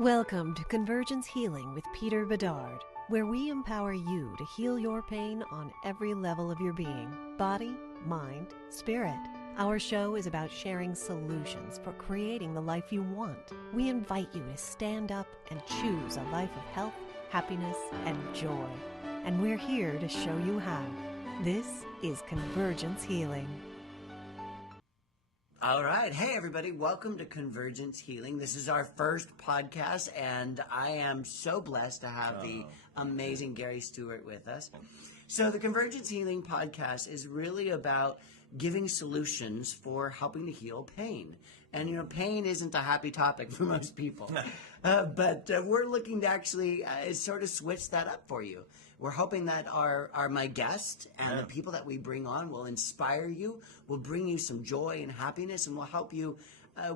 Welcome to Convergence Healing with Peter Bedard, where we empower you to heal your pain on every level of your being, body, mind, spirit. Our show is about sharing solutions for creating the life you want. We invite you to stand up and choose a life of health, happiness, and joy. And we're here to show you how. This is Convergence Healing. All right. Hey, everybody. Welcome to Convergence Healing. This is our first podcast, and I am so blessed to have the amazing Gary Stuart with us. So the Convergence Healing podcast is really about giving solutions for helping to heal pain. And, pain isn't a happy topic for most people. But we're looking to actually sort of switch that up for you. We're hoping that my guest and the people that we bring on will inspire you, will bring you some joy and happiness, and will help you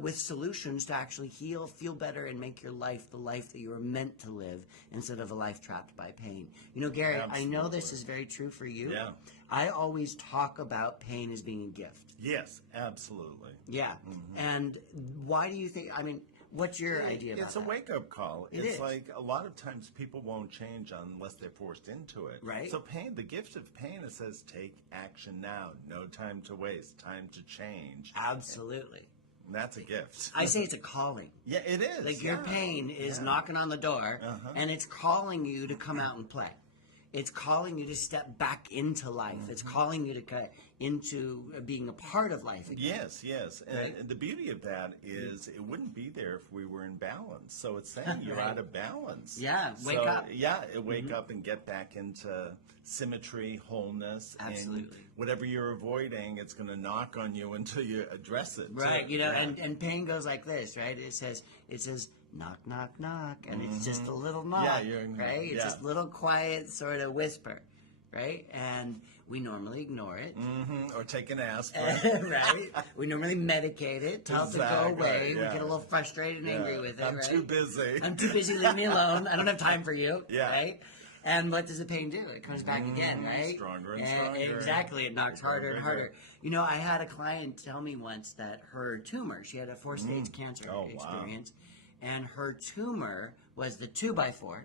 with solutions to actually heal, feel better, and make your life the life that you were meant to live instead of a life trapped by pain. Gary, absolutely. I know this is very true for you. Yeah. I always talk about pain as being a gift. Yes, absolutely. Yeah. Mm-hmm. And why do you think, what's your idea about It's a that? wake-up call. It It's is. like a lot of times people won't change unless they're forced into it. Right. So pain, the gift of pain, it says take action now. No time to waste. Time to change. Absolutely. And that's a gift. I say it's a calling. Yeah, it is. Like your pain is knocking on the door, and it's calling you to come out and play. It's calling you to step back into life. It's calling you to cut into being a part of life again. Yes. And the beauty of that is it wouldn't be there if we were in balance. So it's saying you're out of balance. Yeah, wake up. Yeah, wake up and get back into symmetry, wholeness. Absolutely. And whatever you're avoiding, it's going to knock on you until you address it. Right, and pain goes like this, right? It says knock, knock, knock, and it's just a little knock, right? It's just a little quiet sort of whisper, right? And we normally ignore it. Mm-hmm. Or take an aspirin. Right? We normally medicate it, tell it to go away. Yeah. We get a little frustrated and angry with it, I'm too busy. I'm too busy, leave me alone. I don't have time for you, Yeah. right? And what does the pain do? It comes back again, right? Stronger and stronger. Exactly. It knocks harder and harder. I had a client tell me once that her tumor, she had a 4-stage cancer experience, and her tumor was the 2x4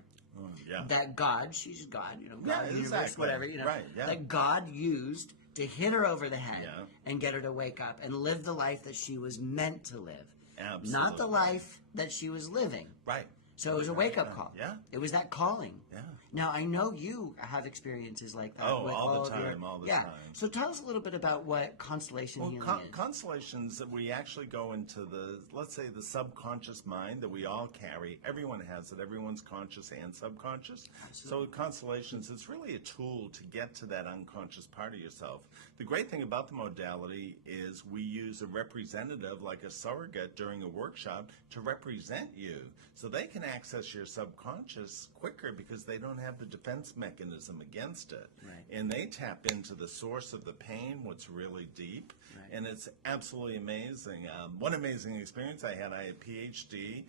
that God, she's God, God, universe, whatever, that God used to hit her over the head and get her to wake up and live the life that she was meant to live. Absolutely. Not the life that she was living. Right. So it was a wake-up call. Yeah. It was that calling. Yeah. Now, I know you have experiences like that. Oh, with all the of your, time. So tell us a little bit about what Constellation Healing is. Constellations, we actually go into let's say the subconscious mind that we all carry. Everyone has it. Everyone's conscious and subconscious. Absolutely. So Constellations, it's really a tool to get to that unconscious part of yourself. The great thing about the modality is we use a representative, like a surrogate, during a workshop to represent you. So they can access your subconscious quicker because they don't have the defense mechanism against it. Right. And they tap into the source of the pain, what's really deep. Right. And it's absolutely amazing. One amazing experience I had a PhD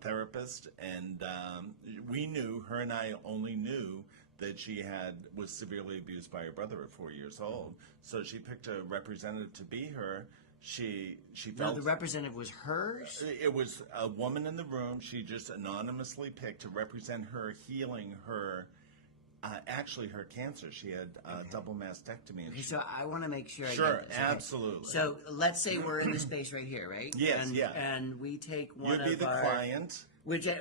therapist, and her and I only knew that she was severely abused by her brother at 4 years old. So she picked a representative to be her. She felt... No, the representative was hers? It was a woman in the room. She just anonymously picked to represent her healing her... actually, her cancer. She had double mastectomy. And So I want to make sure I Sure, get this. Okay. absolutely. So let's say we're in the space right here, right? Yes, And we take one You'd be the our... client.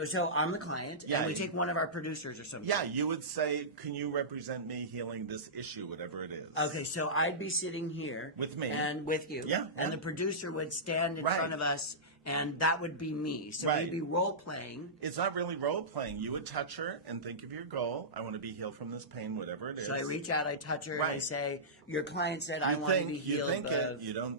So I'm the client, and we take one of our producers or something. Yeah, you would say, can you represent me healing this issue, whatever it is? Okay, so I'd be sitting here. With me. And with you. Yeah. And the producer would stand in front of us, and that would be me. So we'd be role-playing. It's not really role-playing. You would touch her and think of your goal. I want to be healed from this pain, whatever it is. So I reach out, I touch her, and I say, your client said I want to be healed. You think it. You don't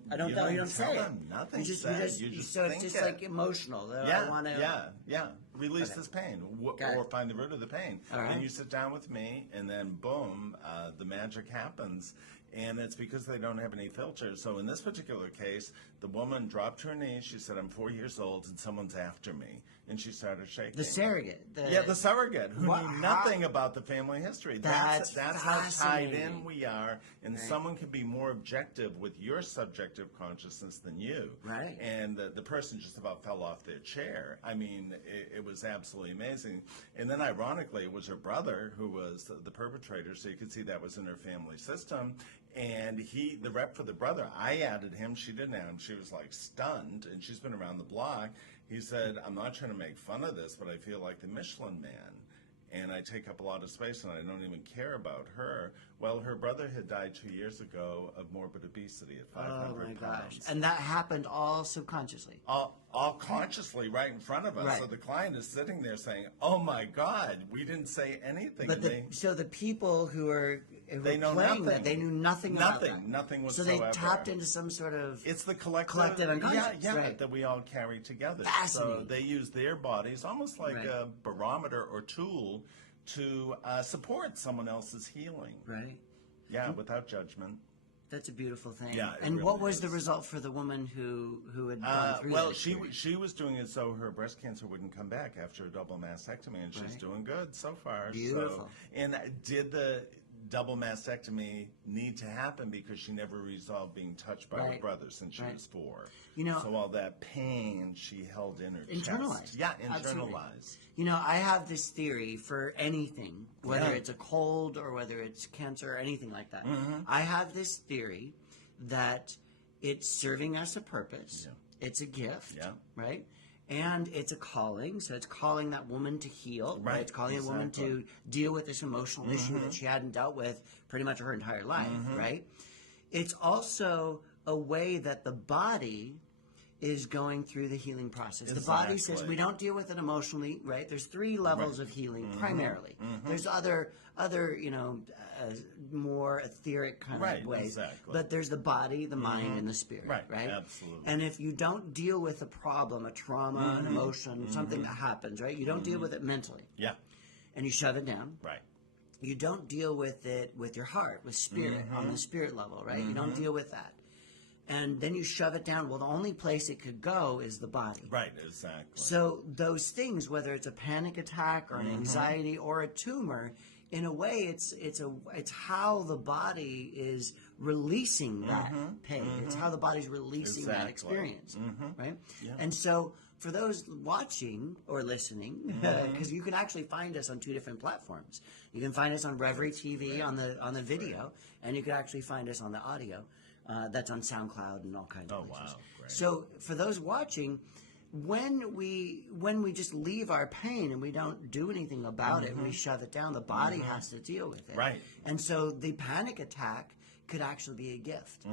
say tell them. it. Nothing said. So think it's just like emotional. I want to... Yeah. Release this pain or find the root of the pain. Right. And you sit down with me, and then boom, the magic happens. And it's because they don't have any filters. So in this particular case, the woman dropped to her knees. She said, "I'm 4 years old and someone's after me." And she started shaking. The surrogate. The surrogate who knew nothing about the family history. That's how tied in we are. And someone can be more objective with your subjective consciousness than you. Right. And the person just about fell off their chair. I mean, it was absolutely amazing. And then ironically, it was her brother who was the perpetrator. So you could see that was in her family system. And the rep for the brother, I added him. She didn't add him. She was like stunned. And she's been around the block. He said, "I'm not trying to make fun of this, but I feel like the Michelin Man. And I take up a lot of space, and I don't even care about her." Well, her brother had died 2 years ago of morbid obesity at 500 pounds. And that happened all subconsciously. All consciously right in front of us. Right. So the client is sitting there saying, "Oh my God, we didn't say anything." But so the people who are they know playing nothing. that, they knew nothing about that. Nothing So whatsoever. they tapped into some sort of It's the collective unconscious. yeah, right. that we all carry together. Fascinating. So they use their bodies almost like Right. a barometer or tool to support someone else's healing. Right. Yeah, without judgment. That's a beautiful thing. Yeah, it and really what was the is. result for the woman who had gone through Well, that experience? she was doing it so her breast cancer wouldn't come back after a double mastectomy, and she's Right. doing good so far. Beautiful. So, and did the double mastectomy need to happen because she never resolved being touched by her Right. brother since she Right. was 4? You know- so all that pain she held in her Internalized. chest. Yeah, Absolutely. internalized. You know, I have this theory for anything, whether Yeah. it's a cold or whether it's cancer or anything like that. Mm-hmm. I have this theory that it's serving us a purpose. Yeah. It's a gift, Yeah. right? And it's a calling, so it's calling that woman to heal. Right, It's calling a woman to deal with this emotional issue that she hadn't dealt with pretty much her entire life, right? It's also a way that the body is going through the healing process. The body says Exactly. we don't deal with it emotionally, right? There's 3 levels of healing primarily. There's other more etheric kind Right, of ways. exactly. But there's the body, the mind, and the spirit, Right, right? absolutely. And if you don't deal with a problem, a trauma, an emotion, something that happens, right? You don't deal with it mentally, Yeah, and you shove it down. right. You don't deal with it with your heart, with spirit, on the spirit level, right? You don't deal with that. And then you shove it down. Well, the only place it could go is the body. Right, exactly. So those things, whether it's a panic attack or an anxiety or a tumor, in a way, it's how the body is releasing that pain. It's how the body's releasing that Exactly. experience, right? Yeah. And so for those watching or listening, because you can actually find us on 2 different platforms. You can find us on Reverie TV on the video, and you can actually find us on the audio. That's on SoundCloud and all kinds of places. Wow, great. So for those watching, when we just leave our pain and we don't do anything about it, we shove it down, the body has to deal with it. Right. And so the panic attack could actually be a gift,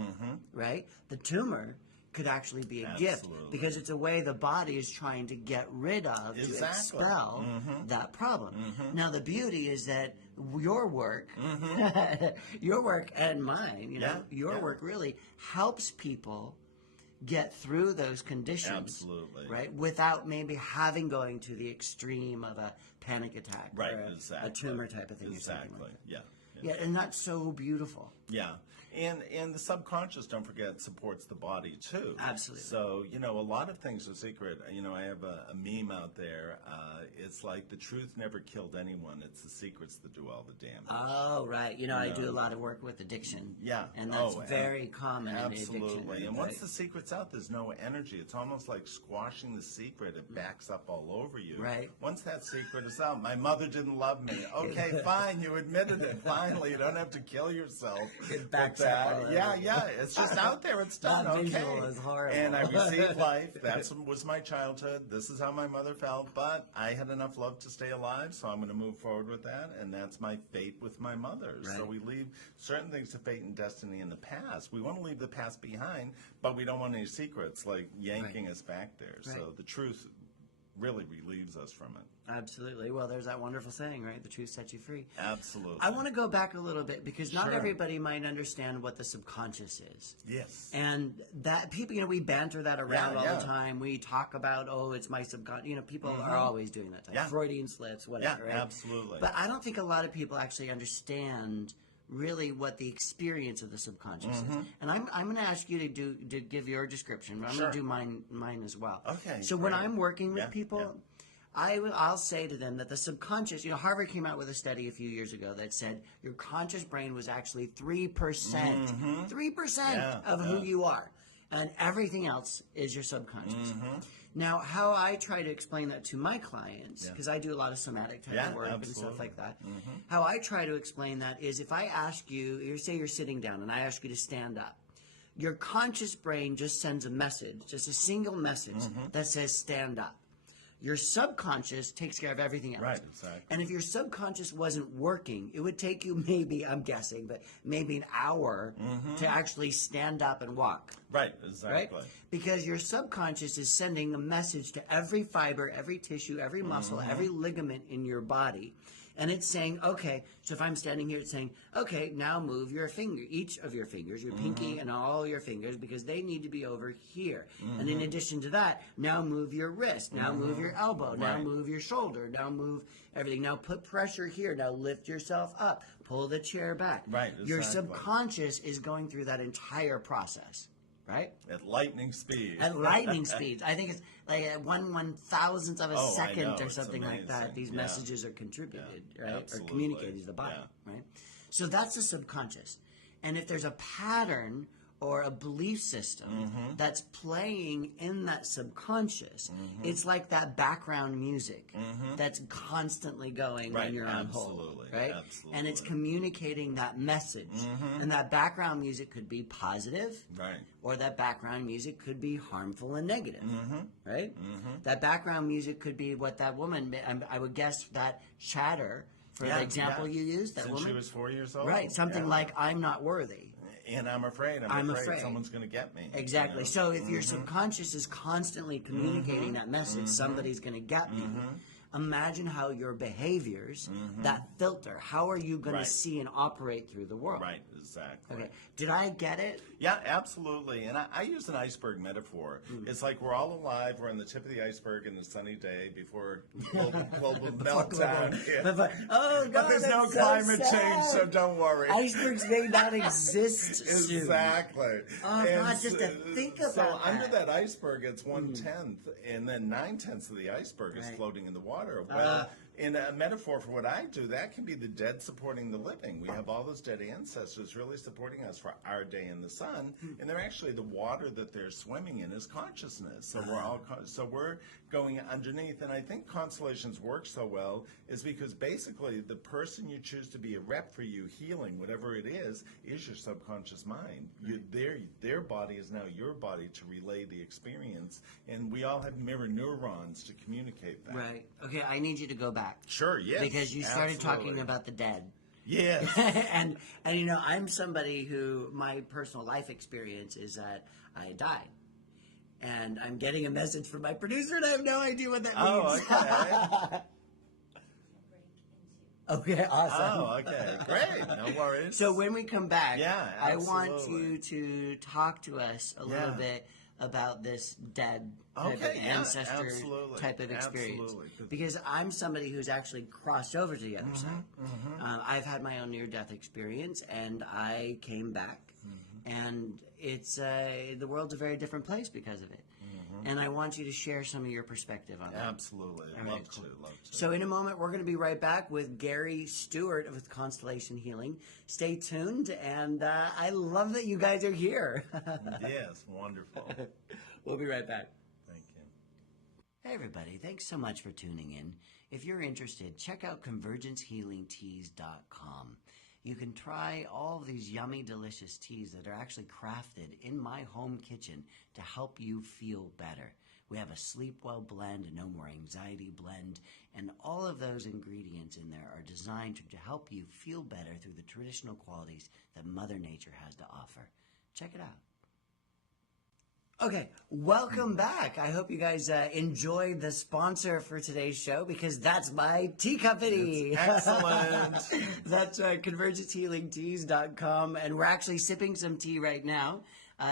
right? The tumor could actually be a gift Absolutely. because it's a way the body is trying to get rid of, to Exactly. expel that problem. Now the beauty is that your work, your work and mine, your work really helps people get through those conditions, Absolutely. right? Without maybe having going to the extreme of a panic attack, Right, or exactly. a tumor type of thing, or something Exactly. like that. Yeah. Yeah, and that's so beautiful. Yeah. And the subconscious, don't forget, supports the body too. Absolutely. So, a lot of things are secret. I have a meme out there. It's like the truth never killed anyone. It's the secrets that do all the damage. Oh, right. I do a lot of work with addiction. Yeah. And that's Oh, very common in addiction. Absolutely. And right? once the secret's out, there's no energy. It's almost like squashing the secret. It backs up all over you. Right. Once that secret is out, my mother didn't love me. Okay, fine. You admitted it. Finally, you don't have to kill yourself. It backs with up that. all over. Yeah. It's just out there. It's done. That Okay. visual is horrible. And I received life. That was my childhood. This is how my mother felt. But I had enough love to stay alive, so I'm going to move forward with that. And that's my fate with my mother. Right. So we leave certain things to fate and destiny in the past. We want to leave the past behind, but we don't want any secrets like yanking us back there. Right. So the truth really relieves us from it. Absolutely. Well, there's that wonderful saying, right? The truth sets you free. Absolutely. I want to go back a little bit because not Sure. everybody might understand what the subconscious is. Yes. And that people, we banter that around all Yeah. the time. We talk about, it's my subconscious. People are always doing that. Yeah. Freudian slips, whatever. Yeah, right? absolutely. But I don't think a lot of people actually understand really what the experience of the subconscious is. And I'm going to ask you to give your description, but I'm going to do mine as well. Okay. So when I'm working with people, yeah. I'll say to them that the subconscious, Harvard came out with a study a few years ago that said your conscious brain was actually 3%, 3% of who you are. And everything else is your subconscious. Now, how I try to explain that to my clients, because I do a lot of somatic type of work and stuff like that, how I try to explain that is if I ask you, say you're sitting down and I ask you to stand up, your conscious brain just sends a message, just a single message that says stand up. Your subconscious takes care of everything else. Right, exactly. And if your subconscious wasn't working, it would take you maybe, I'm guessing, but maybe an hour to actually stand up and walk. Right, exactly. Right? Because your subconscious is sending a message to every fiber, every tissue, every muscle, every ligament in your body. And it's saying, okay, so if I'm standing here, it's saying, okay, now move your finger, each of your fingers, your pinky and all your fingers, because they need to be over here. And in addition to that, now move your wrist, now move your elbow, now move your shoulder, now move everything. Now put pressure here, now lift yourself up, pull the chair back. Right, exactly. Your subconscious is going through that entire process. Right? At lightning speed. At lightning speed. I think it's like at 1/1000th of a second or It's something like that. amazing. These messages are contributed, right? absolutely. Or communicated to the body, right? So that's the subconscious. And if there's a pattern or a belief system that's playing in that subconscious, it's like that background music that's constantly going when you're on hold, right? Absolutely. And it's communicating that message. And that background music could be positive, Right. or that background music could be harmful and negative, right? That background music could be what that woman, I would guess that chatter, for the example you used, that Since woman. she was 4 years old. Right, something like, I'm not worthy. And I'm afraid someone's going to get me. Exactly. So if your subconscious is constantly communicating that message, somebody's going to get me. Imagine how your behaviors, that filter, how are you going to see and operate through the world? Right, exactly. Okay. Did I get it? Yeah, absolutely. And I use an iceberg metaphor. It's like we're all alive. We're on the tip of the iceberg in a sunny day before global meltdown. Oh, God, But there's no that's so climate sad. change, so don't worry. Icebergs may not exist soon. Exactly. Oh, God, just to think about so that. under that iceberg, it's 1/10, and then 9/10 of the iceberg is floating in the water. Well, in a metaphor for what I do, that can be the dead supporting the living. We have all those dead ancestors really supporting us for our day in the sun, and they're actually the water that they're swimming in is consciousness. So we're going underneath, and I think constellations work so well is because basically the person you choose to be a rep for you healing, whatever it is your subconscious mind. Their body is now your body to relay the experience, and we all have mirror neurons to communicate that. Right. Okay, I need you to go back. Sure, yes. Because you started absolutely. talking about the dead. Yes. and I'm somebody who, my personal life experience is that I died. And I'm getting a message from my producer, and I have no idea what that means. Oh, okay. Okay, awesome. Oh, okay. Great. No worries. So when we come back, I want absolutely. you to talk to us a little bit about this dead type of ancestor absolutely. type of experience. Absolutely. Because I'm somebody who's actually crossed over to the other side. I've had my own near-death experience, and I came back, and it's the world's a very different place because of it. And I want you to share some of your perspective on that. Absolutely. Love to. So in a moment, we're going to be right back with Gary Stuart of Constellation Healing. Stay tuned, and I love that you guys are here. Yes, wonderful. We'll be right back. Thank you. Hey everybody, thanks so much for tuning in. If you're interested, check out convergencehealingteas.com. You can try all of these yummy, delicious teas that are actually crafted in my home kitchen to help you feel better. We have a Sleep Well blend, a No More Anxiety blend, and all of those ingredients in there are designed to help you feel better through the traditional qualities that Mother Nature has to offer. Check it out. Okay, welcome back. I hope you guys enjoyed the sponsor for today's show, because that's my tea company. It's excellent. That's convergencehealingteas.com, and we're actually sipping some tea right now.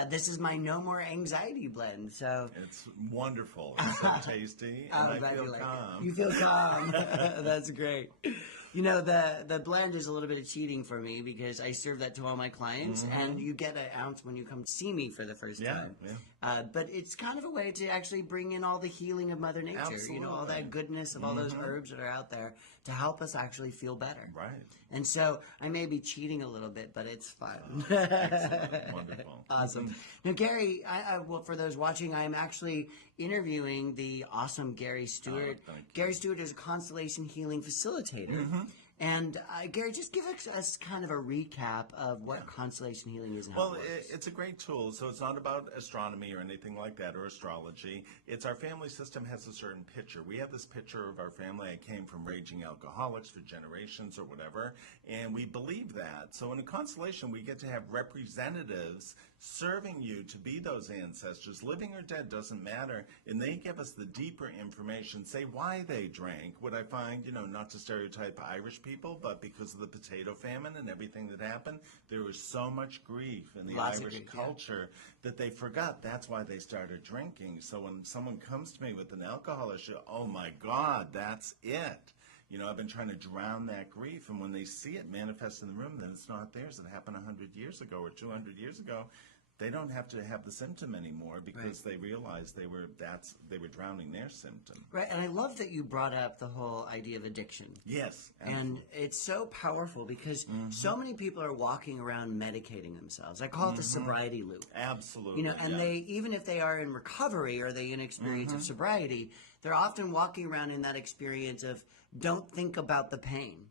This is my No More Anxiety blend. So It's wonderful. It's so tasty, and I'm I glad feel you like calm. it. You feel calm. That's great. You know, the blend is a little bit of cheating for me because I serve that to all my clients, and you get an ounce when you come see me for the first time. Yeah. But it's kind of a way to actually bring in all the healing of Mother Nature, you know, all that goodness of all those herbs that are out there to help us actually feel better. Right. And so I may be cheating a little bit, but it's fun. Excellent. Wonderful. Awesome. Now, Gary, well, for those watching, I'm actually interviewing the awesome Gary Stuart. Thank you. Gary Stuart is a Constellation Healing facilitator. And Gary, just give us kind of a recap of what Constellation Healing is and how Well, it works. it's a great tool. So it's not about astronomy or anything like that or astrology. It's our family system has a certain picture. We have this picture of our family. I came from raging alcoholics for generations or whatever, and we believe that. So in a constellation, we get to have representatives serving you to be those ancestors, living or dead, doesn't matter. And they give us the deeper information, say why they drank. What I find, not to stereotype Irish people, but because of the potato famine and everything that happened, there was so much grief in the Lots of Irish grief, yeah. culture that they forgot that's why they started drinking. So when someone comes to me with an alcohol issue, oh my God, that's it. I've been trying to drown that grief, and when they see it manifest in the room, then it's not theirs. It happened 100 years ago or 200 years ago. They don't have to have the symptom anymore because they realized they were drowning their symptom. Right, and I love that you brought up the whole idea of addiction. Yes, And it's so powerful because so many people are walking around medicating themselves. I call it the sobriety loop. absolutely. And they, even if they are in recovery or they in experience of sobriety, they're often walking around in that experience of don't think about the pain.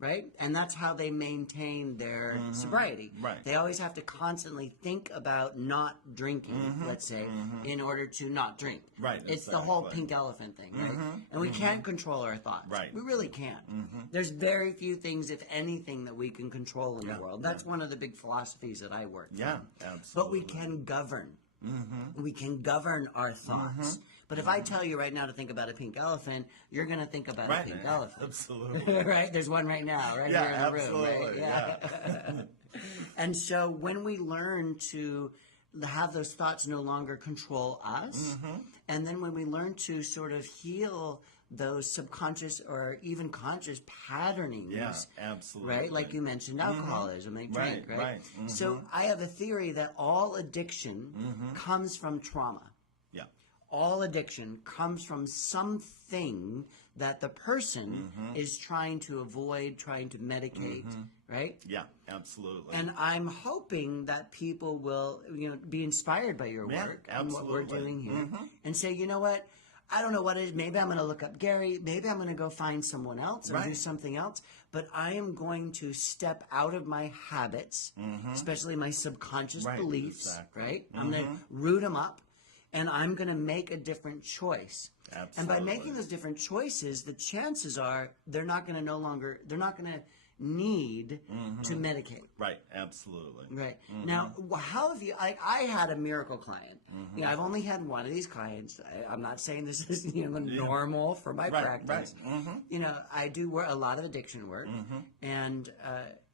Right? And that's how they maintain their sobriety. Right. They always have to constantly think about not drinking, let's say, in order to not drink. Right, It's the whole exactly. pink elephant thing, right? And we can't control our thoughts. Right. We really can't. There's very few things, if anything, that we can control in the world. That's one of the big philosophies that I work from. Yeah, absolutely. But we can govern. We can govern our thoughts. But if I tell you right now to think about a pink elephant, you're going to think about a pink elephant. Absolutely. Right? There's one right now, right here in the room. Right? absolutely. Yeah. And so when we learn to have those thoughts no longer control us, and then when we learn to sort of heal those subconscious or even conscious patternings, Yeah, absolutely. right? Like you mentioned, alcoholism, they drink, right? Right. So I have a theory that all addiction comes from trauma. Yeah. All addiction comes from something that the person is trying to avoid, trying to medicate, right? Yeah, absolutely. And I'm hoping that people will, be inspired by your work and what we're absolutely. doing here, and say, you know what? I don't know what it is. Maybe I'm going to look up Gary. Maybe I'm going to go find someone else or do something else. But I am going to step out of my habits, especially my subconscious beliefs, exactly. right? I'm going to root them up, and I'm going to make a different choice. Absolutely. And by making those different choices, the chances are they're not going to need to medicate. Right, absolutely. Right. Now, how have you, I had a miracle client. I've only had one of these clients. I'm not saying this is, normal for my practice. Right. I do a lot of addiction work. And,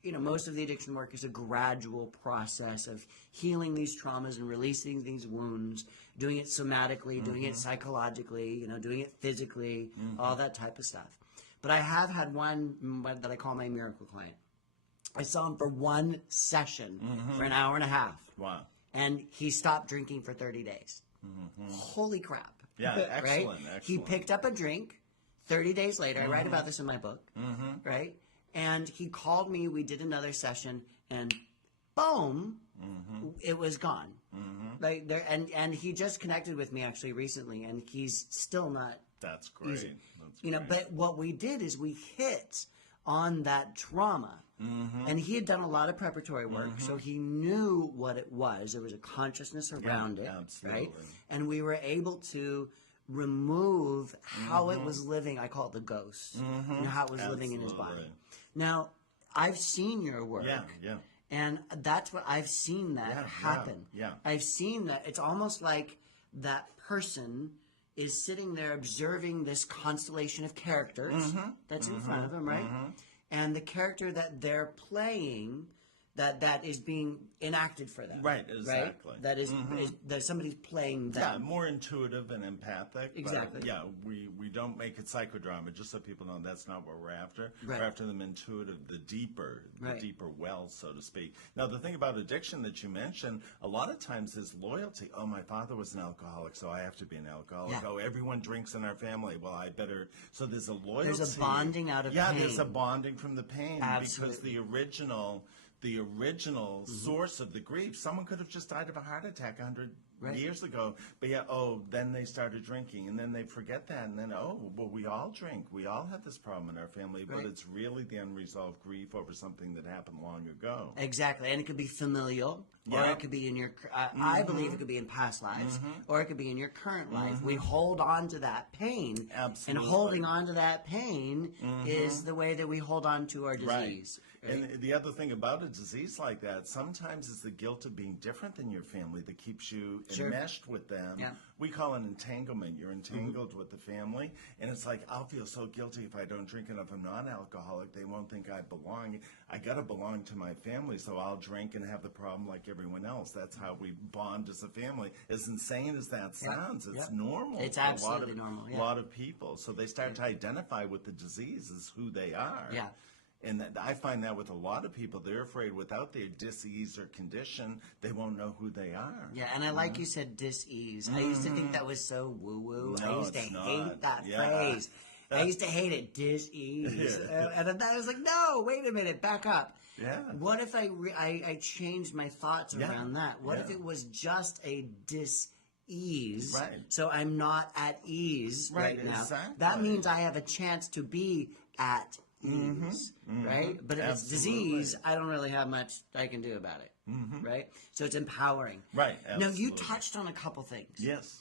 most of the addiction work is a gradual process of healing these traumas and releasing these wounds, doing it somatically, doing it psychologically, doing it physically, all that type of stuff. But I have had one that I call my miracle client. I saw him for one session for an hour and a half. Wow. And he stopped drinking for 30 days. Holy crap. Yeah, right? excellent. He picked up a drink 30 days later. I write about this in my book. Right? And he called me. We did another session. And boom, it was gone. Right there, and he just connected with me actually recently. And he's still not. That's great. Easy. That's great. But what we did is we hit on that trauma. And he had done a lot of preparatory work, so he knew what it was. There was a consciousness around it, absolutely. right? And we were able to remove how it was living. I call it the ghost, how it was living in his body. Absolutely. Now, I've seen your work. Yeah. And that's what I've seen that happen. Yeah. I've seen that. It's almost like that person is sitting there observing this constellation of characters that's in front of him, right? And the character that they're playing that is being enacted for them. Right, exactly. Right? That is that somebody's playing them. Yeah, more intuitive and empathic. Exactly. But yeah, we don't make it psychodrama, just so people know that's not what we're after. Right. We're after them intuitive, the deeper well, so to speak. Now, the thing about addiction that you mentioned, a lot of times is loyalty. Oh, my father was an alcoholic, so I have to be an alcoholic. Yeah. Oh, everyone drinks in our family. Well, I better. So there's a loyalty. There's a bonding out of pain. Yeah, there's a bonding from the pain. Absolutely. Because the original source of the grief, someone could have just died of a heart attack 100 years ago, but then they started drinking, and then they forget that, and then, well, we all drink. We all have this problem in our family, but it's really the unresolved grief over something that happened long ago. Exactly, and it could be familial, or it could be in your, I believe it could be in past lives, or it could be in your current life. We hold on to that pain, Absolutely. and holding on to that pain is the way that we hold on to our disease. Right. And the other thing about a disease like that, sometimes it's the guilt of being different than your family that keeps you enmeshed with them. Yeah. We call it entanglement. You're entangled with the family, and it's like, I'll feel so guilty if I don't drink, and if I'm non-alcoholic, they won't think I belong. I got to belong to my family, so I'll drink and have the problem like everyone else. That's how we bond as a family. As insane as that sounds, it's normal. It's for absolutely normal. A lot of people. So they start to identify with the disease as who they are. Yeah. And I find that with a lot of people, they're afraid without their dis-ease or condition, they won't know who they are. Yeah, and I like you said dis-ease. I used to think that was so woo-woo. No, I used to it's not. hate that Yeah. phrase. I used to hate it, dis-ease. And then I was like, no, wait a minute, back up. Yeah. What if I changed my thoughts around that? What if it was just a dis-ease? Right. So I'm not at ease right now. Exactly. That means I have a chance to be at ease, right? But if it's disease, I don't really have much I can do about it, right? So it's empowering. Right, Now, you absolutely. touched on a couple things. Yes.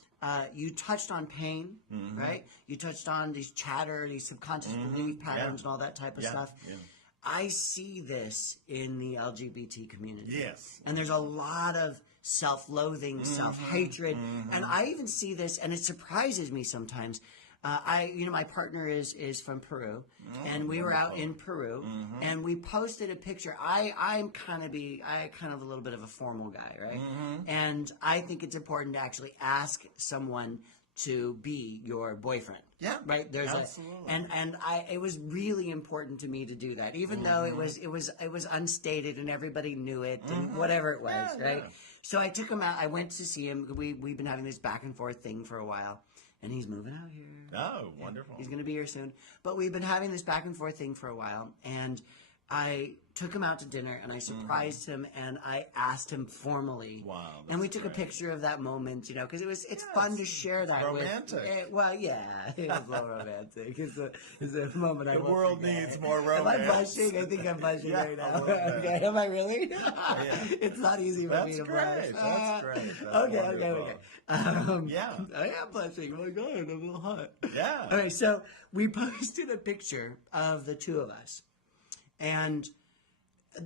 You touched on pain, right? You touched on these subconscious belief patterns and all that type of stuff. Yeah. I see this in the LGBT community. Yes. And there's a lot of self-loathing, self-hatred. And I even see this, and it surprises me sometimes. My partner is from Peru, and we were out in Peru, and we posted a picture. I'm kind of a little bit of a formal guy, right? And I think it's important to actually ask someone to be your boyfriend. Yeah, right. absolutely. It was really important to me to do that, even though it was unstated and everybody knew it and whatever it was, right? Yeah. So I took him out. I went to see him. We've been having this back and forth thing for a while. And he's moving out here. Oh, wonderful. He's going to be here soon. But we've been having this back and forth thing for a while. And I took him out to dinner, and I surprised him, and I asked him formally. Wow, and we that's took a great. picture of that moment, because it's fun to share that romantic. with. Well, yeah, it was a little romantic. It's a moment I The won't world forget. needs more Am I romance. blushing? I think I'm blushing Yeah, right a now. little bit. Okay, am I really? It's not easy for me That's to great. blush. That's great. That's Okay. wonderful. Yeah. I am blushing. Oh my God, I'm a little hot. Yeah. Okay, so we posted a picture of the two of us. And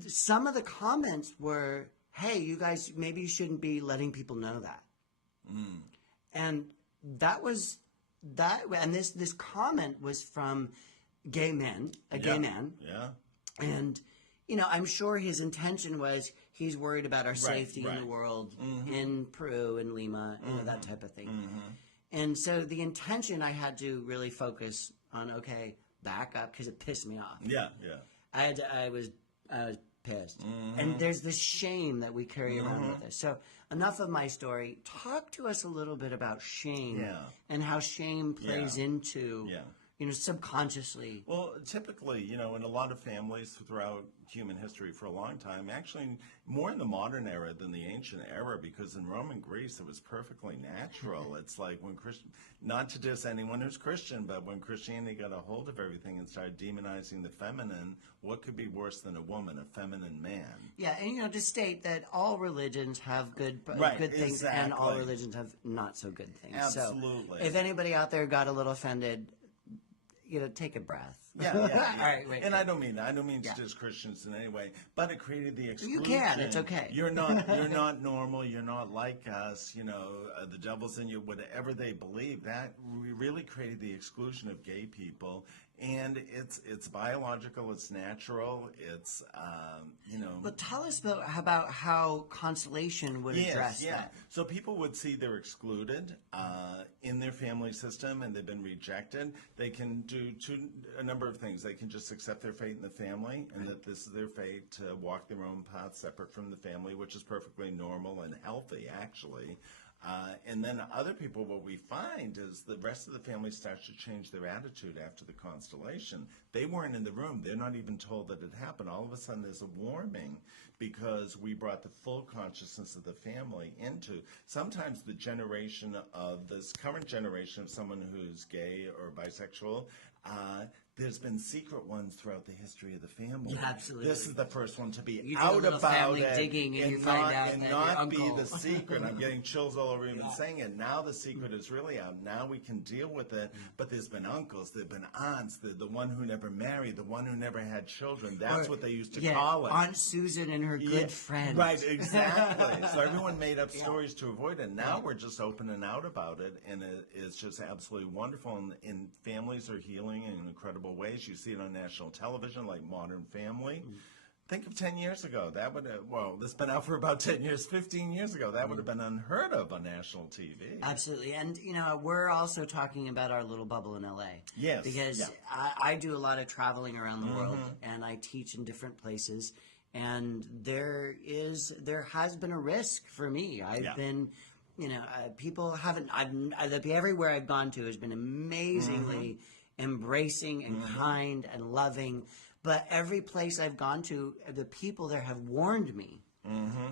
some of the comments were, hey, you guys, maybe you shouldn't be letting people know that. And that was that. And this comment was from a gay man. Yeah. And, I'm sure his intention was he's worried about our safety in the world in Peru and Lima, that type of thing. And so the intention, I had to really focus on, okay, back up, because it pissed me off. Yeah. I was pissed. And there's this shame that we carry around with us. So enough of my story. Talk to us a little bit about shame and how shame plays into, subconsciously. Well, typically, in a lot of families throughout human history for a long time, actually more in the modern era than the ancient era, because in Roman Greece it was perfectly natural. It's like when not to diss anyone who's Christian, but when Christianity got a hold of everything and started demonizing the feminine, what could be worse than a woman, a feminine man? Yeah, and to state that all religions have good things, and all exactly. religions have not so good things. Absolutely. So if anybody out there got a little offended, take a breath. Yeah. All right, wait. And I don't mean to just Christians in any way, but it created the exclusion. You can. It's okay. You're not normal. You're not like us. You know, the devil's in you. Whatever they believe, that really created the exclusion of gay people. And it's biological. It's natural. It's But tell us about how Constellation would address that. So people would see they're excluded in their family system and they've been rejected. They can do a number of things. They can just accept their fate in the family and that this is their fate to walk their own path separate from the family, which is perfectly normal and healthy, actually. And then other people, what we find is the rest of the family starts to change their attitude after the constellation. They weren't in the room. They're not even told that it happened. All of a sudden there's a warming because we brought the full consciousness of the family into sometimes the generation of this current generation of someone who's gay or bisexual. There's been secret ones throughout the history of the family. Yeah, absolutely. This is the first one to be You do out a little about family it digging and you not, find out and that not your be uncle- the secret. I'm getting chills all over even saying it. Now the secret is really out. Now we can deal with it. But there's been uncles, there've been aunts, the one who never married, the one who never had children. That's what they used to call it. Aunt Susan and her good friend. Right, exactly. So everyone made up stories to avoid it. Now we're just open and out about it, and it's just absolutely wonderful. And families are healing in incredible ways. You see it on national television, like Modern Family. Think of 10 years ago. That would have, well, this has been out for about 10 years, 15 years ago. That would have been unheard of on national TV. Absolutely. And, we're also talking about our little bubble in LA. Yes. Because I do a lot of traveling around the world, and I teach in different places. And there has been a risk for me. I've been, people haven't, everywhere I've gone to has been amazingly embracing and kind and loving. But every place I've gone to, the people there have warned me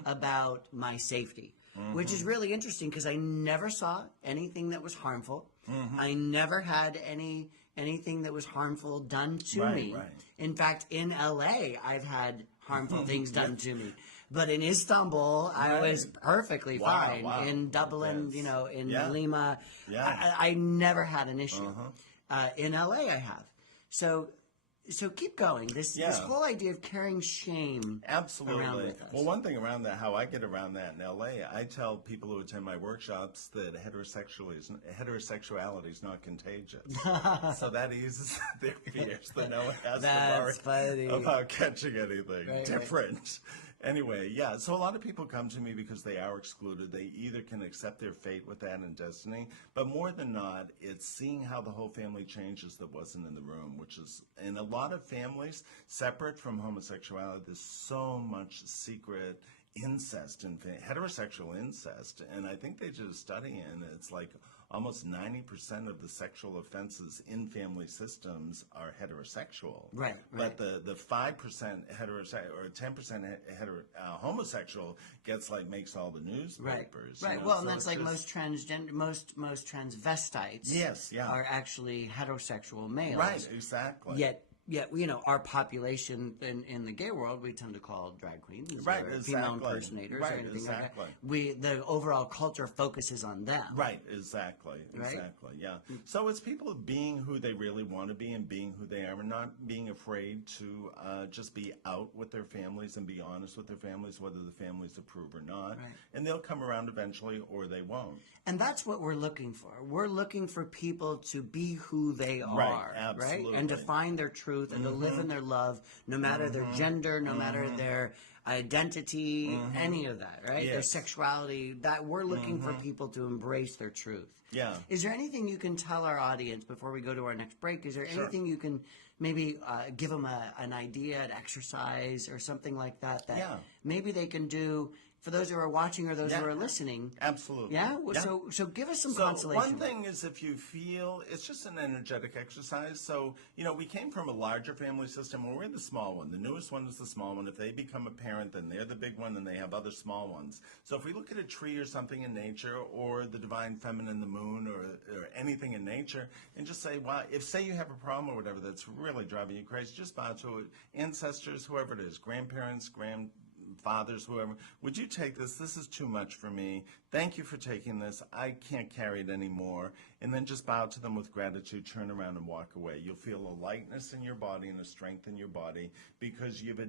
about my safety, which is really interesting because I never saw anything that was harmful. I never had anything that was harmful done to me. Right. In fact, in LA, I've had harmful things done to me. But in Istanbul, I was perfectly fine. Wow. In Dublin, in Lima, I never had an issue. In LA, I have. So keep going. This whole idea of carrying shame around with us. Well, one thing around that, how I get around that in LA, I tell people who attend my workshops that heterosexuality is not contagious. So that eases their fears that no one has to worry about catching anything different. Anyway, so a lot of people come to me because they are excluded. They either can accept their fate with that and destiny, but more than not, it's seeing how the whole family changes that wasn't in the room, which is, in a lot of families, separate from homosexuality, there's so much secret incest and heterosexual incest, and I think they did a study, and it's like almost 90% of the sexual offenses in family systems are heterosexual. Right. But the 5% heterosexual or 10% homosexual makes all the newspapers. Right. Well, and that's like most transgender, most transvestites. Are actually heterosexual males. Right. Exactly. Yet, our population in the gay world, we tend to call drag queens or female impersonators or anything like that. The overall culture focuses on them. Right, exactly, yeah. So it's people being who they really want to be and being who they are and not being afraid to just be out with their families and be honest with their families, whether the families approve or not. Right. And they'll come around eventually or they won't. And that's what we're looking for. We're looking for people to be who they are, absolutely. Right? And to find their truth and to live in their love, no matter their gender, no matter their identity, any of that, right? Yes. Their sexuality, that we're looking for people to embrace their truth. Yeah. Is there anything you can tell our audience before we go to our next break? Is there anything you can maybe give them an idea, an exercise or something like that maybe they can do for those who are watching or those who are listening? Absolutely. Yeah? So give us some consolation. One thing is if you feel, it's just an energetic exercise. So, we came from a larger family system where we're the small one. The newest one is the small one. If they become a parent, then they're the big one, and they have other small ones. So if we look at a tree or something in nature or the divine feminine, the moon, or anything in nature, and just say, wow, if say you have a problem or whatever that's really driving you crazy, just bow to it. Ancestors, whoever it is, grandparents, fathers, whoever, would you take this? This is too much for me. Thank you for taking this. I can't carry it anymore. and then just bow to them with gratitude, turn around and walk away. You'll feel a lightness in your body and a strength in your body because you've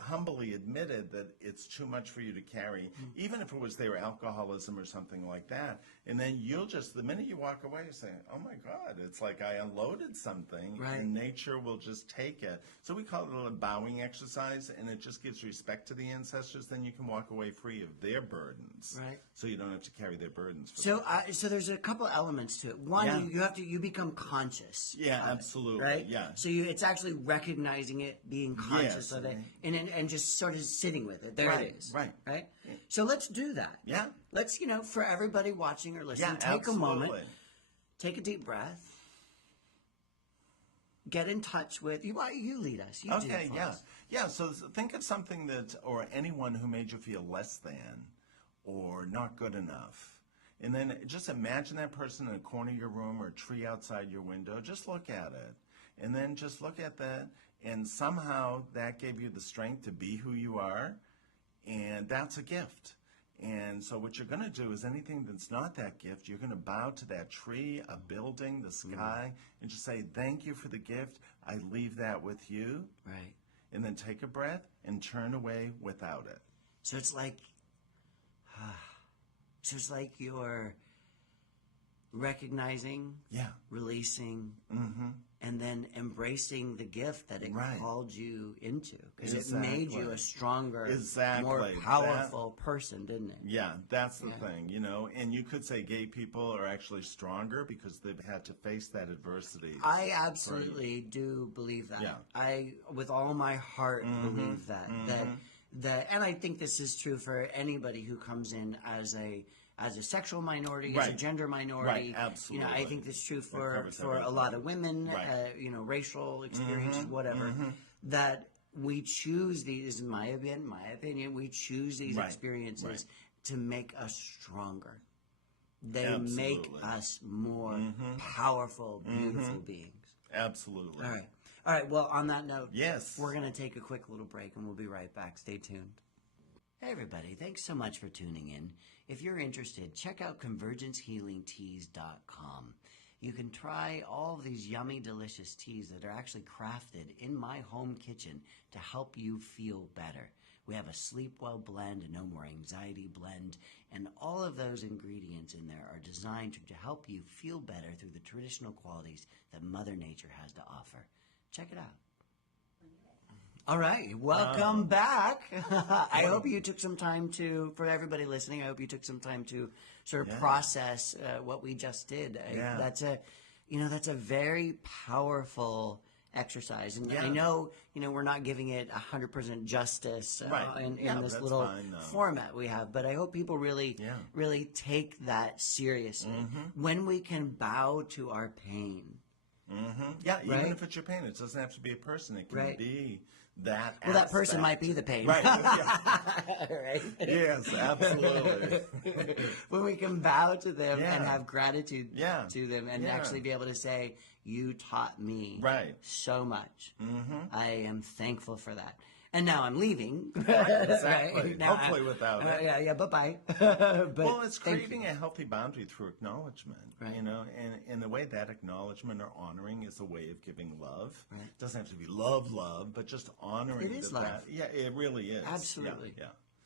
humbly admitted that it's too much for you to carry, even if it was their alcoholism or something like that. And then the minute you walk away, you say, oh my God, it's like I unloaded something, and nature will just take it. So we call it a bowing exercise, and it just gives respect to the ancestors. Then you can walk away free of their burdens. Right. So you don't have to carry their burdens. So there's a couple elements to it. One, you become conscious. Yeah, absolutely. Right? Yeah. So it's actually recognizing it, being conscious of it, and just sort of sitting with it. There it is. Right. Right? So let's do that. Yeah. Let's, for everybody watching or listening, take a moment, take a deep breath, get in touch with, you lead us. You do it for us. Yeah, so think of something or anyone who made you feel less than or not good enough. And then just imagine that person in a corner of your room or a tree outside your window. Just look at it. And then just look at that. And somehow that gave you the strength to be who you are. And that's a gift. And so what you're going to do is anything that's not that gift, you're going to bow to that tree, a building, the sky, and just say, thank you for the gift. I leave that with you. Right. And then take a breath and turn away without it. So it's like you're recognizing, releasing, and then embracing the gift that it called you into. Because it made you a stronger, more powerful person, didn't it? Yeah, that's the thing, And you could say gay people are actually stronger because they've had to face that adversity. I absolutely do believe that. Yeah. I, with all my heart, believe that. And I think this is true for anybody who comes in as a sexual minority, as a gender minority. Right, absolutely. I think that's true for a lot of women, racial experiences, whatever, that we choose these, in my opinion, we choose these experiences to make us stronger. They make us more powerful, beautiful beings. Absolutely. All right, well, on that note, yes, we're going to take a quick little break and we'll be right back. Stay tuned. Hey, everybody, thanks so much for tuning in. If you're interested, check out convergencehealingteas.com. You can try all of these yummy, delicious teas that are actually crafted in my home kitchen to help you feel better. We have a Sleep Well blend, a No More Anxiety blend, and all of those ingredients in there are designed to help you feel better through the traditional qualities that Mother Nature has to offer. Check it out. All right, welcome back. I hope you took some time for everybody listening, I hope you took some time to sort of process what we just did. That's a very powerful exercise. And I know, we're not giving it 100% justice in this little format we have, but I hope people really take that seriously. When we can bow to our pain. Yeah, even if it's your pain, it doesn't have to be a person. It can be that Well, that person might be the pain. Right. Right? Yes, absolutely. When we can bow to them and have gratitude to them and actually be able to say, you taught me so much. I am thankful for that. And now I'm leaving. Exactly. Now hopefully without it. Yeah, bye-bye. Well, it's creating a healthy boundary through acknowledgement, and in the way that acknowledgement or honoring is a way of giving love. It doesn't have to be love, but just honoring. It is love. Yeah, it really is. Absolutely.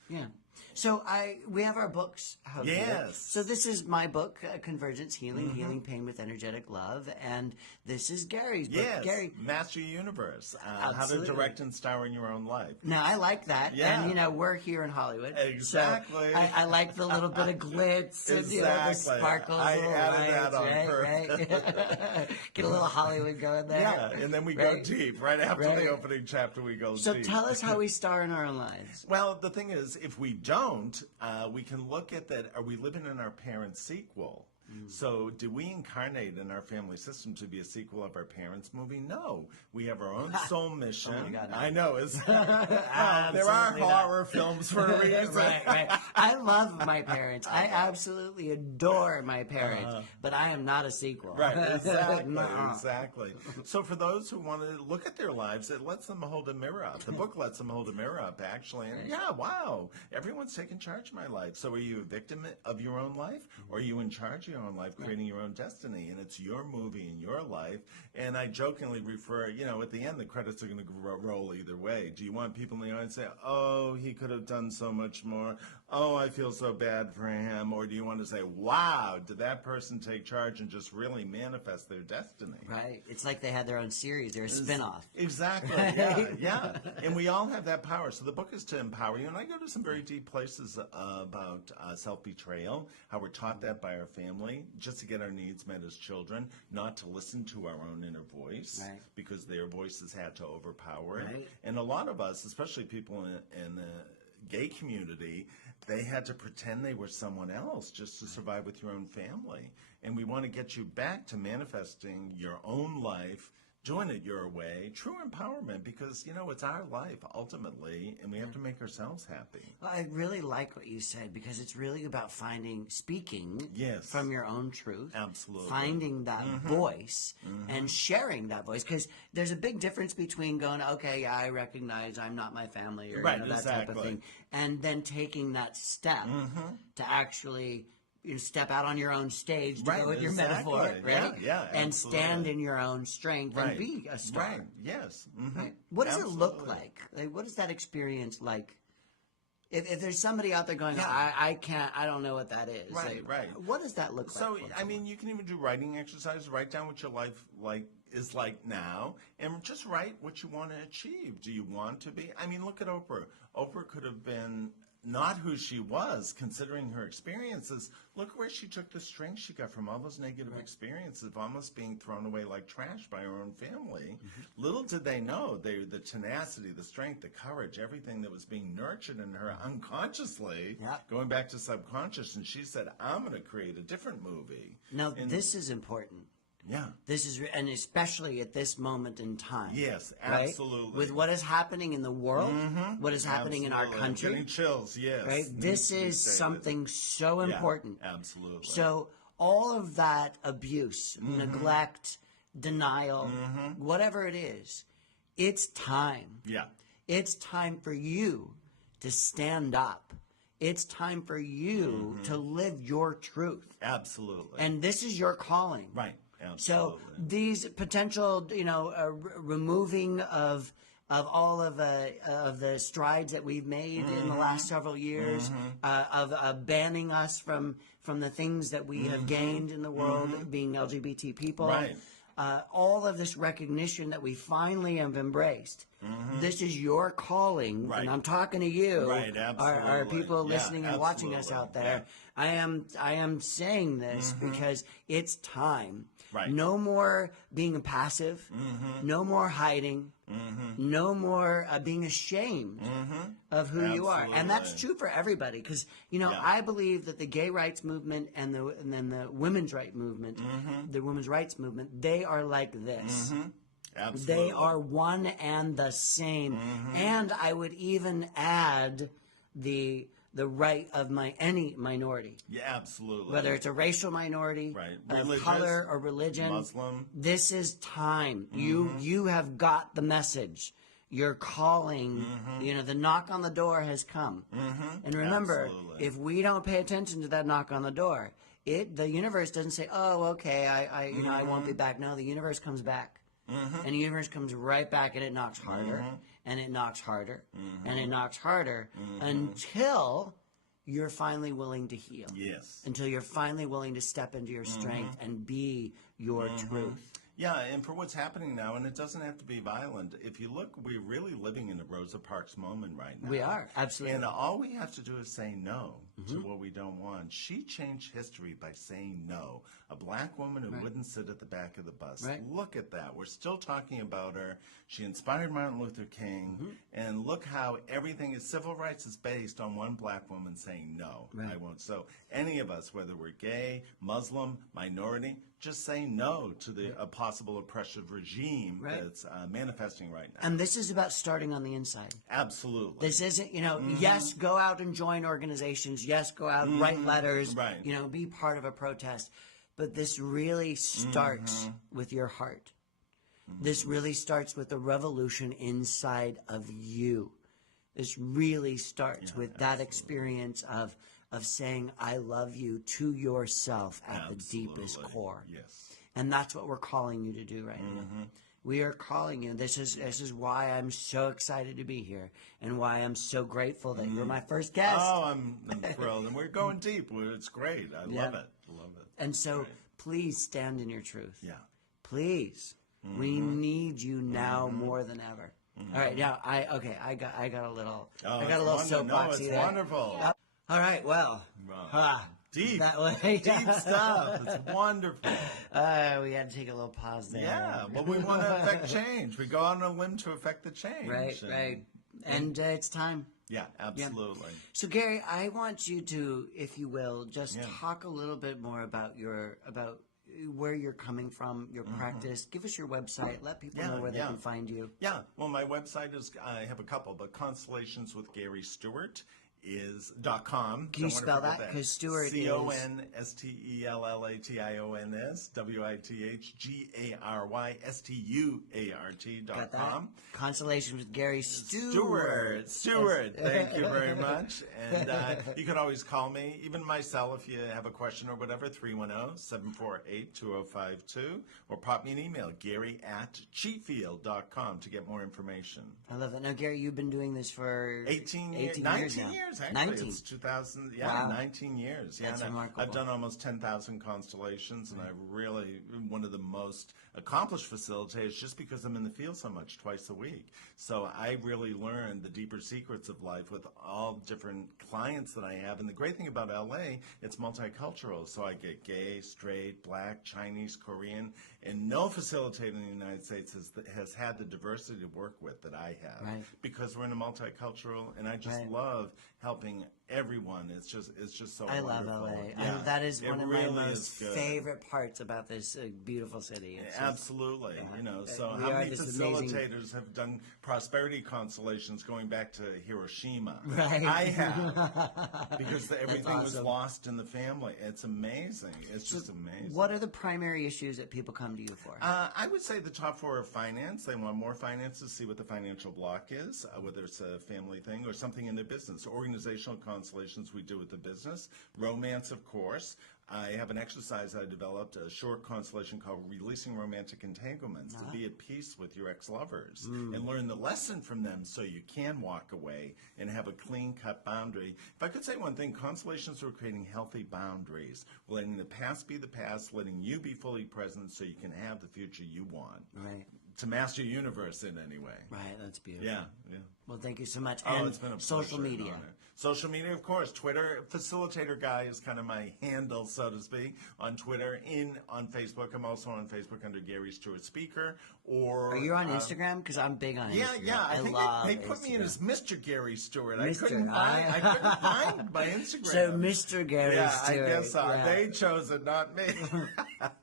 Yeah. So we have our books out here. So this is my book, Convergence Healing, Healing Pain with Energetic Love, and this is Gary's book. Yes, Gary, Master Your Universe, how to direct and star in your own life. Now, I like that, and we're here in Hollywood. Exactly. So I like the little bit of glitz and the sparkles. I added that on purpose. Get a little Hollywood going there. Yeah, and then we go deep. Right after the opening chapter, we go deep. So tell us how we star in our own lives. Well, the thing is, if we don't, we can look at that. Are we living in our parents' sequel? So do we incarnate in our family system to be a sequel of our parents' movie? No. We have our own soul mission. Oh my God, no. I know. There are horror films for a reason. Right. I love my parents. I absolutely adore my parents, but I am not a sequel. Right, exactly. So for those who want to look at their lives, it lets them hold a mirror up. The book lets them hold a mirror up, actually. And wow, everyone's taking charge of my life. So are you a victim of your own life, or are you in charge of your your own life, creating your own destiny, and it's your movie and your life. And I jokingly refer, at the end, the credits are going to roll either way. Do you want people in the audience to say, oh, he could have done so much more? Oh, I feel so bad for him. Or do you want to say, wow, did that person take charge and just really manifest their destiny? Right. It's like they had their own series. They're a spinoff. Exactly. Right? Yeah. And we all have that power. So the book is to empower you. And I go to some very deep places about self-betrayal, how we're taught that by our family, just to get our needs met as children, not to listen to our own inner voice, right, because their voices had to overpower it. Right. And a lot of us, especially people in the gay community, they had to pretend they were someone else just to survive with your own family. And we want to get you back to manifesting your own life, doing it your way, true empowerment, because, it's our life ultimately, and we have to make ourselves happy. Well, I really like what you said, because it's really about speaking Yes. from your own truth. Absolutely. Finding that voice and sharing that voice. Because there's a big difference between going, okay, yeah, I recognize I'm not my family, or Right, that type of exactly. thing, and then taking that step to actually step out on your own stage, to Right, go with your exactly. metaphor, right? Yeah, and absolutely. stand in your own strength and be a star. Right, yes. Right. What does it look Absolutely. like? What is that experience like? If there's somebody out there going, Yeah. I don't know what that is. Right, right. What does that look So, like? you can even do writing exercises. Write down what your life is like now, and just write what you want to achieve. Do you want to be? Look at Oprah. Oprah could have been not who she was, considering her experiences. Look where she took the strength she got from all those negative experiences of almost being thrown away like trash by her own family. Little did they know, the tenacity, the strength, the courage, everything that was being nurtured in her unconsciously, going back to subconscious. And she said, I'm going to create a different movie. Now, this is important. Yeah. This is, and especially at this moment in time. Yes, right? absolutely. With what is happening in the world, what is happening in our Absolutely. country. Getting chills, yes. Right? This is something so important. Absolutely. So all of that abuse, neglect, denial, whatever it is, it's time. Yeah. It's time for you to stand up. It's time for you to live your truth. Absolutely. And this is your calling. Right. So Absolutely. these potential, removing of all of the strides that we've made in the last several years, of banning us from the things that we have gained in the world, being LGBT people, Right. all of this recognition that we finally have embraced. This is your calling, Right. and I'm talking to you, Right, our absolutely. people Yeah, listening and watching us out absolutely. there. I am saying this because it's time. Right. No more being passive. No more hiding. No more being ashamed of who you are. And that's Absolutely. true for everybody, because I believe that the gay rights movement and then the women's rights movement, they are like this. Absolutely. They are one and the same. And I would even add the right of any minority, Yeah, absolutely. whether it's a racial minority, Right. of Religious, color or religion. Muslim. This is time. You have got the message. Your calling, the knock on the door has come. And remember, Absolutely. if we don't pay attention to that knock on the door, the universe doesn't say, "Oh, okay, I won't be back." No, the universe comes back. And the universe comes right back, and it knocks harder, and it knocks harder, and it knocks harder, until you're finally willing to heal. Yes. Until you're finally willing to step into your strength and be your truth. Yeah, and for what's happening now, and it doesn't have to be violent. If you look, we're really living in a Rosa Parks moment right now. We are, absolutely. And all we have to do is say no to what we don't want. She changed history by saying no. A black woman who wouldn't sit at the back of the bus. Right. Look at that. We're still talking about her. She inspired Martin Luther King. And look how everything is, civil rights is based on one black woman saying no, I won't. So any of us, whether we're gay, Muslim, minority, just say no to the possible oppressive regime that's manifesting right now. And this is about starting on the inside. Absolutely. This isn't, yes, go out and join organizations. Yes, go out and write letters. Right. Be part of a protest. But this really starts with your heart. This really starts with the revolution inside of you. This really starts with that experience of of saying I love you to yourself at the deepest core. Yes. And that's what we're calling you to do right now. We are calling you. This is why I'm so excited to be here, and why I'm so grateful that you're my first guest. Oh, I'm thrilled, and we're going deep. It's great. I love it. Love it. And so, please stand in your truth. Yeah. Please, we need you now more than ever. All right, now I got a little soapbox. No, it's wonderful. All right, well, Deep, that way. deep stuff. It's wonderful. We had to take a little pause there. Yeah, well, we want to affect change. We go out on a limb to affect the change. Right. And it's time. Yeah, absolutely. Yeah. So, Gary, I want you to, if you will, just talk a little bit more about where you're coming from, your practice. Give us your website. Let people know where they can find you. Yeah, well, my website is, I have a couple, but Constellations with Gary Stuart is .com. Can you spell that? Because Stuart is ConstellationsWithGaryStuart.com. Got that? Constellations with Gary Stuart. Thank you very much. And you can always call me, even my cell, if you have a question or whatever, 310-748-2052, or pop me an email, Gary@cheatfield.com, to get more information. I love that. Now, Gary, you've been doing this for 19 years actually. 19. It's 2000, Wow. 19 years. Yeah, That's remarkable. I've done almost 10,000 constellations, and I'm really one of the most accomplished facilitators just because I'm in the field so much, twice a week. So I really learned the deeper secrets of life with all different clients that I have. And the great thing about LA, it's multicultural. So I get gay, straight, black, Chinese, Korean, and no facilitator in the United States has had the diversity to work with that I have. Right. Because we're in a multicultural, and I just love helping everyone. It's just so I wonderful. love LA. Yeah, That is one of really my most is good. favorite parts about this beautiful city. It's just- Absolutely. So we how are many just amazing. facilitators have done prosperity constellations going back to Hiroshima? Right. I have. Because everything was awesome. lost in the family. It's amazing. It's just amazing. What are the primary issues that people come to you for? I would say the top four are finance. They want more finances, see what the financial block is, whether it's a family thing or something in their business. Organizational constellations we do with the business. Romance, of course. I have an exercise I developed, a short constellation called Releasing Romantic Entanglements, to be at peace with your ex-lovers and learn the lesson from them so you can walk away and have a clean-cut boundary. If I could say one thing, constellations are creating healthy boundaries, letting the past be the past, letting you be fully present so you can have the future you want. Right. To master your universe in any way. Right, that's beautiful. Yeah. Well, thank you so much. Oh, And it's been a social pleasure and media. honor. Social media, of course. Twitter, Facilitator Guy is kind of my handle, so to speak, on Twitter. On Facebook, I'm also on Facebook under Gary Stuart Speaker. Are you on Instagram? Because I'm big on Instagram. Yeah. I think love they put me in Instagram. as Mr. Gary Stewart. Mr. I couldn't find my Instagram. So, Mr. Gary Stuart. I guess so. yeah. They chose it, not me.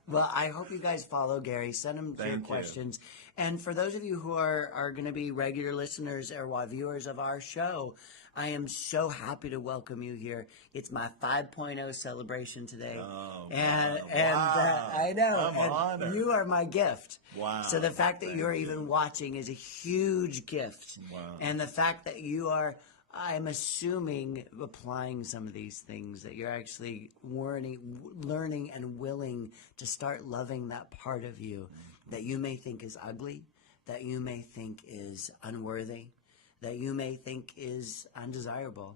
Well, I hope you guys follow Gary. Send him your Thank you. questions. And for those of you who are going to be regular listeners or viewers of our show, I am so happy to welcome you here. It's my 5.0 celebration today. Oh, and wow. I know. I'm and honored. you are my gift. Wow. So the fact that Thank you're you. even watching is a huge gift. Wow. And the fact that you are, I'm assuming, applying some of these things, that you're actually learning and willing to start loving that part of you that you may think is ugly, that you may think is unworthy, that you may think is undesirable.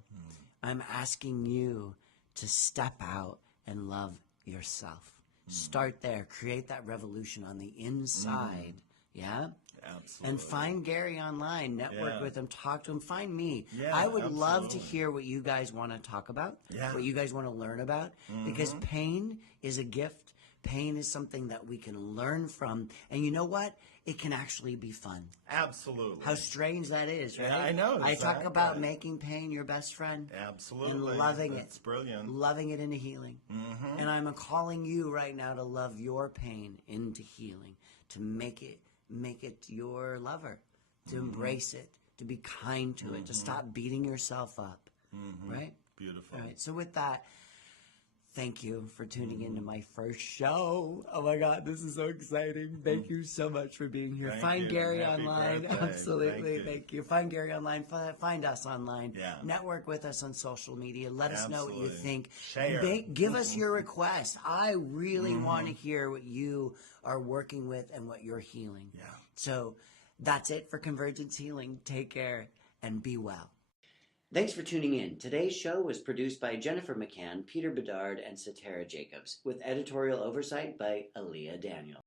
I'm asking you to step out and love yourself. Start there. Create that revolution on the inside. Yeah? Absolutely. And find Gary online, network Yeah. with him, talk to him, find me. Yeah, I would love to absolutely. hear what you guys want to talk about, Yeah. what you guys want to learn about, because pain is a gift. Pain is something that we can learn from. And you know what? It can actually be fun. Absolutely. How strange that is, right? Yeah, I know, I talk exactly. about making pain your best friend. Absolutely. And loving That's it. brilliant. Loving it into healing. And I'm calling you right now to love your pain into healing, to make it your lover, to embrace it, to be kind to it, to stop beating yourself up. Right? Beautiful. All right. So with that, Thank you for tuning into my first show. Oh my God, this is so exciting. Thank you so much for being here. Thank Find you. Gary Happy online. birthday. Absolutely. Thank Thank you. you. Find Gary online. Find us online. Yeah. Network with us on social media. Let us know what you Absolutely. think. Share. Give us your requests. I really want to hear what you are working with and what you're healing. Yeah. So that's it for Convergence Healing. Take care and be well. Thanks for tuning in. Today's show was produced by Jennifer McCann, Peter Bedard, and Satara Jacobs, with editorial oversight by Aaliyah Daniel.